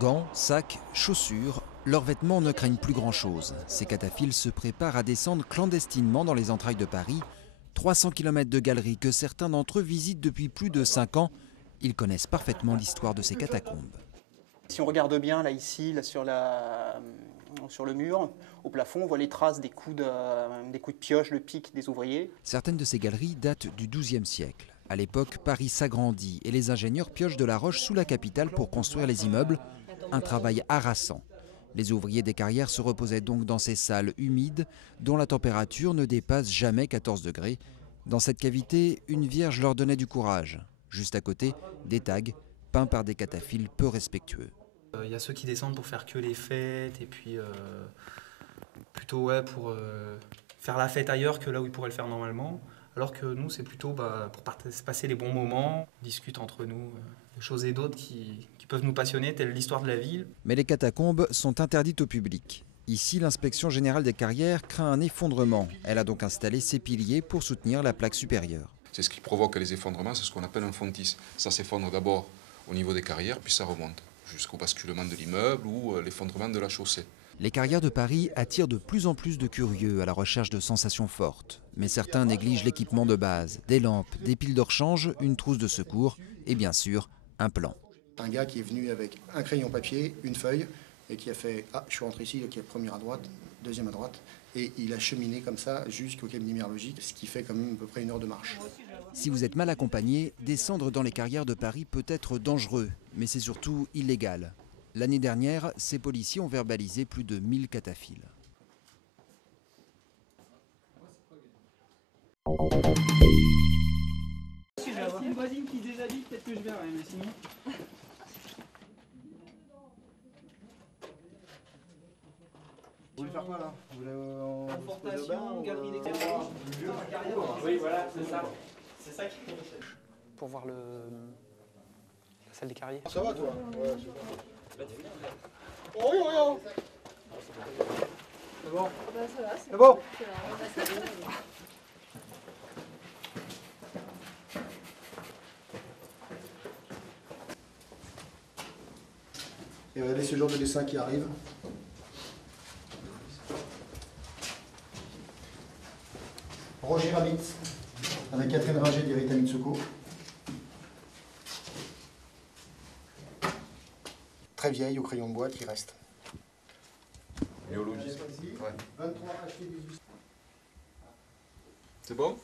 Gants, sacs, chaussures, leurs vêtements ne craignent plus grand-chose. Ces cataphiles se préparent à descendre clandestinement dans les entrailles de Paris. 300 km de galeries que certains d'entre eux visitent depuis plus de 5 ans. Ils connaissent parfaitement l'histoire de ces catacombes. Si on regarde bien là ici, là, sur le mur, au plafond, on voit les traces des coups de pioche, de pic des ouvriers. Certaines de ces galeries datent du XIIe siècle. À l'époque, Paris s'agrandit et les ingénieurs piochent de la roche sous la capitale pour construire les immeubles. Un travail harassant. Les ouvriers des carrières se reposaient donc dans ces salles humides dont la température ne dépasse jamais 14 degrés. Dans cette cavité, une vierge leur donnait du courage. Juste à côté, des tags peints par des cataphiles peu respectueux. Il y a ceux qui descendent pour faire que les fêtes et puis plutôt pour faire la fête ailleurs que là où ils pourraient le faire normalement. Alors que nous, c'est plutôt pour passer les bons moments, on discute entre nous de choses et d'autres qui peuvent nous passionner, telle l'histoire de la ville. Mais les catacombes sont interdites au public. Ici, l'inspection générale des carrières craint un effondrement. Elle a donc installé ces piliers pour soutenir la plaque supérieure. C'est ce qui provoque les effondrements, c'est ce qu'on appelle un fontis. Ça s'effondre d'abord au niveau des carrières, puis ça remonte jusqu'au basculement de l'immeuble ou l'effondrement de la chaussée. Les carrières de Paris attirent de plus en plus de curieux à la recherche de sensations fortes. Mais certains négligent l'équipement de base, des lampes, des piles de rechange, une trousse de secours et bien sûr un plan. Un gars qui est venu avec un crayon papier, une feuille, et qui a fait « Ah, je suis rentré ici, donc il y a première à droite, deuxième à droite ». Et il a cheminé comme ça jusqu'au cabinet minéralogique, ce qui fait quand même à peu près 1 heure de marche. Si vous êtes mal accompagné, descendre dans les carrières de Paris peut être dangereux, mais c'est surtout illégal. L'année dernière, ces policiers ont verbalisé plus de 1000 cataphiles. Si j'ai une voisine qui se déshabille, peut-être que je verrai, mais sinon... Vous voulez faire quoi là? Vous voulez Confortation, galerie d'éclairage. Oui, voilà, c'est ça. C'est ça qui pour voir la salle des carrières. Ça va toi? Ouais, Oh, oui, oui, c'est bon. c'est bon. Et regardez ce genre de dessin qui arrive. Roger Ramitz, avec Catherine Ringer d'Héritage Mitsuko. Très vieille, au crayon de bois qui reste. Néologisme. Ouais. 23 acheté 18. C'est bon?